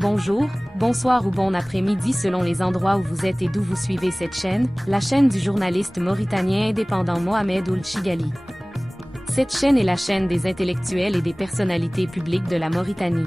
Bonjour, bonsoir ou bon après-midi selon les endroits où vous êtes et d'où vous suivez cette chaîne, la chaîne du journaliste mauritanien indépendant Mohamed Ould Chigali. Cette chaîne est la chaîne des intellectuels et des personnalités publiques de la Mauritanie.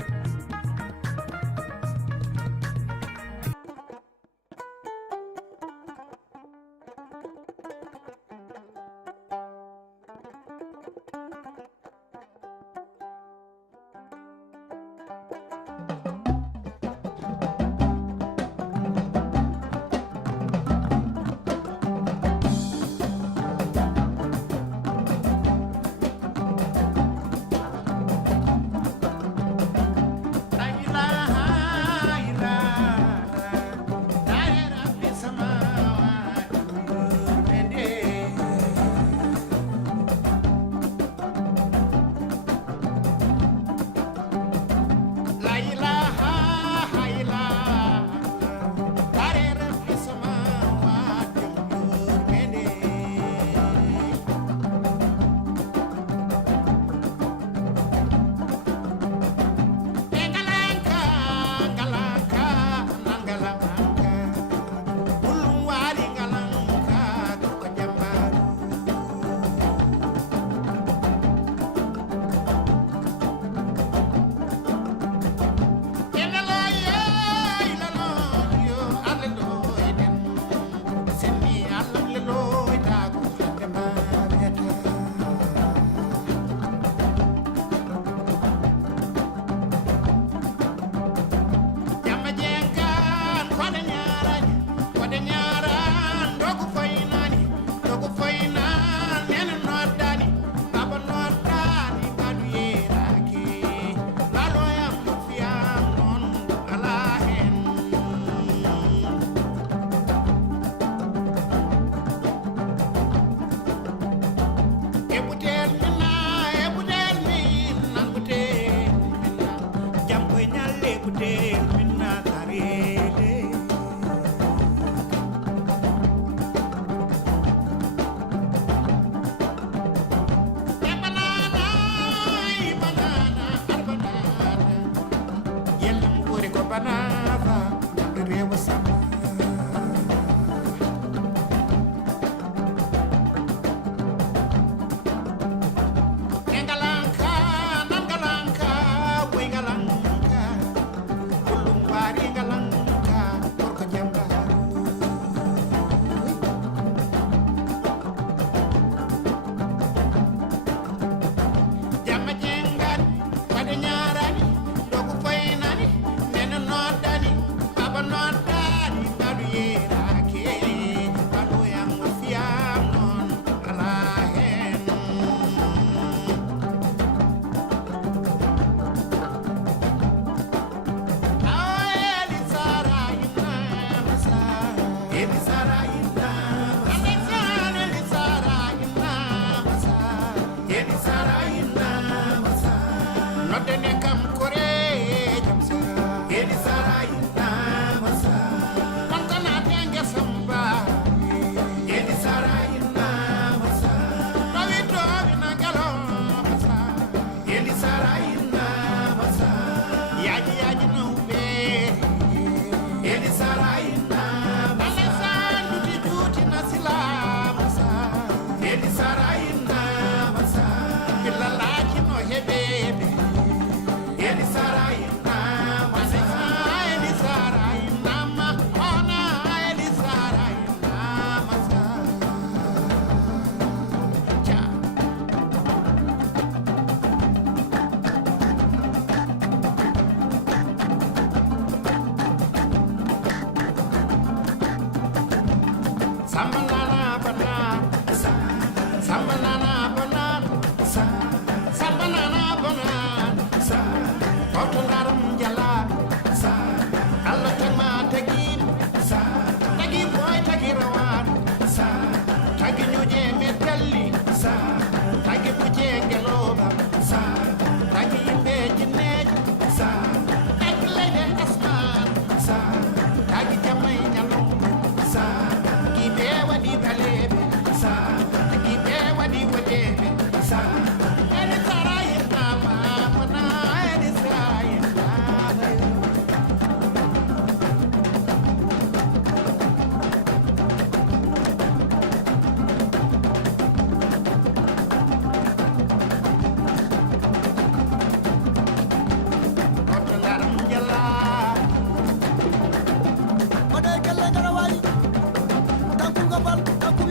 Sa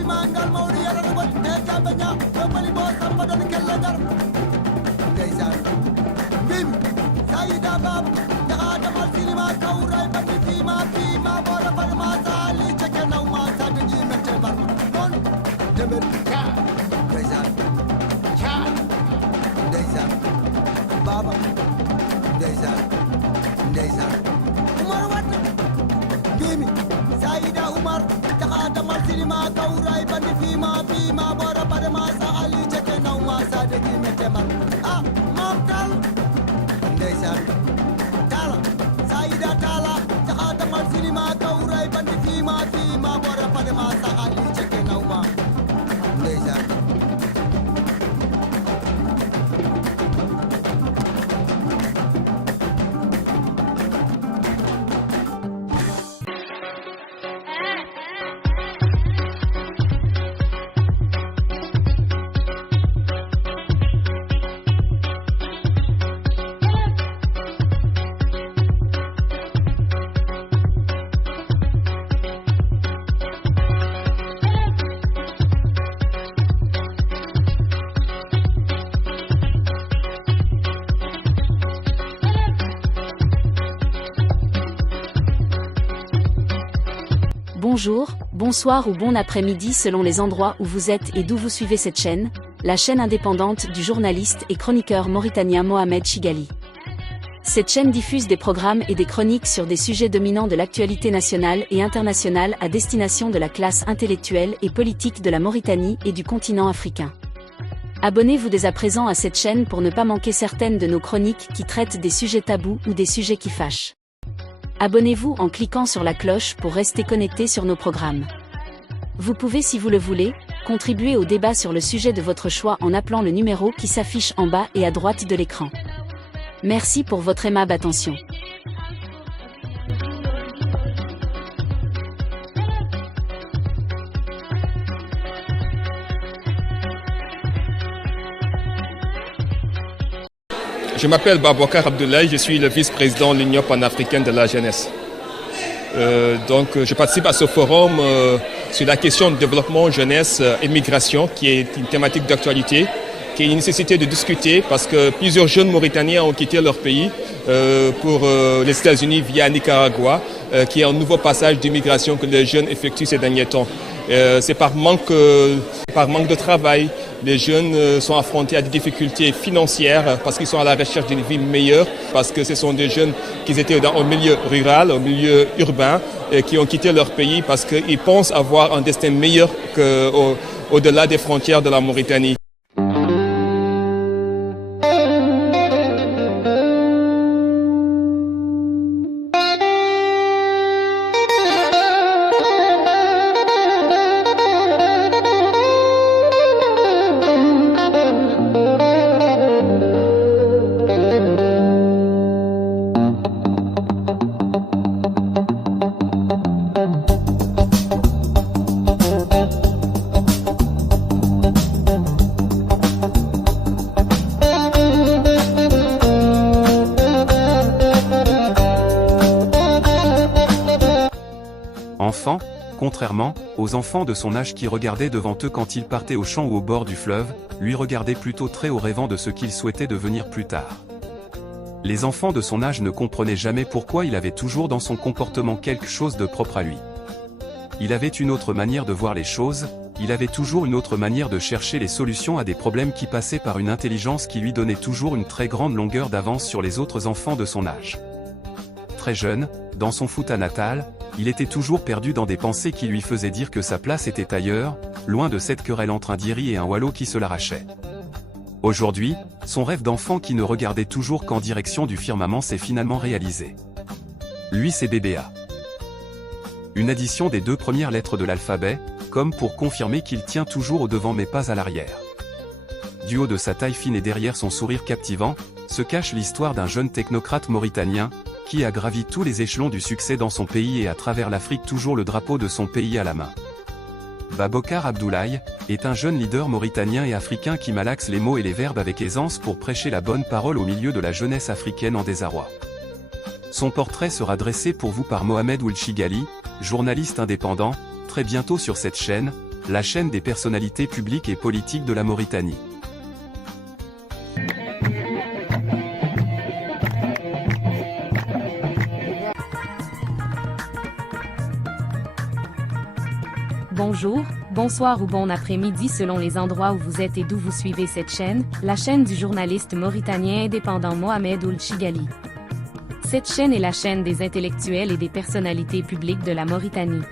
mangal mawri yara wat te jabanya domali bo samba don kellagar ndeysaan bibi sayida bab jaha damal sinima kawray bandi fima bora farma sali cheke naw ma sadji mette bar non demer ka ndeysaan baba ndeysaan umar wat bibi sayida umar jaha damal sinima kawray bandi fima bora farma sali cheke naw ma sadji mette bar ah mam dal ndeysaan tala sayida tala jaha damal sinima kawray bandi fima bora farma sali cheke naw ma ndeysaan Bonjour, bonsoir ou bon après-midi selon les endroits où vous êtes et d'où vous suivez cette chaîne, la chaîne indépendante du journaliste et chroniqueur mauritanien Mohamed Chigali. Cette chaîne diffuse des programmes et des chroniques sur des sujets dominants de l'actualité nationale et internationale à destination de la classe intellectuelle et politique de la Mauritanie et du continent africain. Abonnez-vous dès à présent à cette chaîne pour ne pas manquer certaines de nos chroniques qui traitent des sujets tabous ou des sujets qui fâchent. Abonnez-vous en cliquant sur la cloche pour rester connecté sur nos programmes. Vous pouvez, si vous le voulez, contribuer au débat sur le sujet de votre choix en appelant le numéro qui s'affiche en bas et à droite de l'écran. Merci pour votre aimable attention. Je m'appelle Baboukar Abdoulaye, je suis le vice-président de l'Union panafricaine de la jeunesse. Je participe à ce forum sur la question du développement jeunesse et migration, qui est une thématique d'actualité, qui est une nécessité de discuter parce que plusieurs jeunes Mauritaniens ont quitté leur pays pour les États-Unis via Nicaragua, qui est un nouveau passage d'immigration que les jeunes effectuent ces derniers temps. C'est par manque de travail. Les jeunes sont affrontés à des difficultés financières parce qu'ils sont à la recherche d'une vie meilleure, parce que ce sont des jeunes qui étaient au milieu rural, au milieu urbain, et qui ont quitté leur pays parce qu'ils pensent avoir un destin meilleur qu'au-delà des frontières de la Mauritanie. Enfant, contrairement aux enfants de son âge qui regardaient devant eux quand ils partaient au champ ou au bord du fleuve, lui regardait plutôt très haut rêvant de ce qu'il souhaitait devenir plus tard. Les enfants de son âge ne comprenaient jamais pourquoi il avait toujours dans son comportement quelque chose de propre à lui. Il avait une autre manière de voir les choses, il avait toujours une autre manière de chercher les solutions à des problèmes qui passaient par une intelligence qui lui donnait toujours une très grande longueur d'avance sur les autres enfants de son âge. Très jeune, dans son Fouta natal, il était toujours perdu dans des pensées qui lui faisaient dire que sa place était ailleurs, loin de cette querelle entre un Diri et un Wallo qui se l'arrachait. Aujourd'hui, son rêve d'enfant qui ne regardait toujours qu'en direction du firmament s'est finalement réalisé. Lui, c'est BBA. Une addition des deux premières lettres de l'alphabet, comme pour confirmer qu'il tient toujours au devant mais pas à l'arrière. Du haut de sa taille fine et derrière son sourire captivant, se cache l'histoire d'un jeune technocrate mauritanien, qui a gravi tous les échelons du succès dans son pays et à travers l'Afrique toujours le drapeau de son pays à la main. Baboukar Abdoulaye est un jeune leader mauritanien et africain qui malaxe les mots et les verbes avec aisance pour prêcher la bonne parole au milieu de la jeunesse africaine en désarroi. Son portrait sera dressé pour vous par Mohamed Ould Chigali, journaliste indépendant, très bientôt sur cette chaîne, la chaîne des personnalités publiques et politiques de la Mauritanie. Bonjour, bonsoir ou bon après-midi selon les endroits où vous êtes et d'où vous suivez cette chaîne, la chaîne du journaliste mauritanien indépendant Mohamed Ould Chigali. Cette chaîne est la chaîne des intellectuels et des personnalités publiques de la Mauritanie.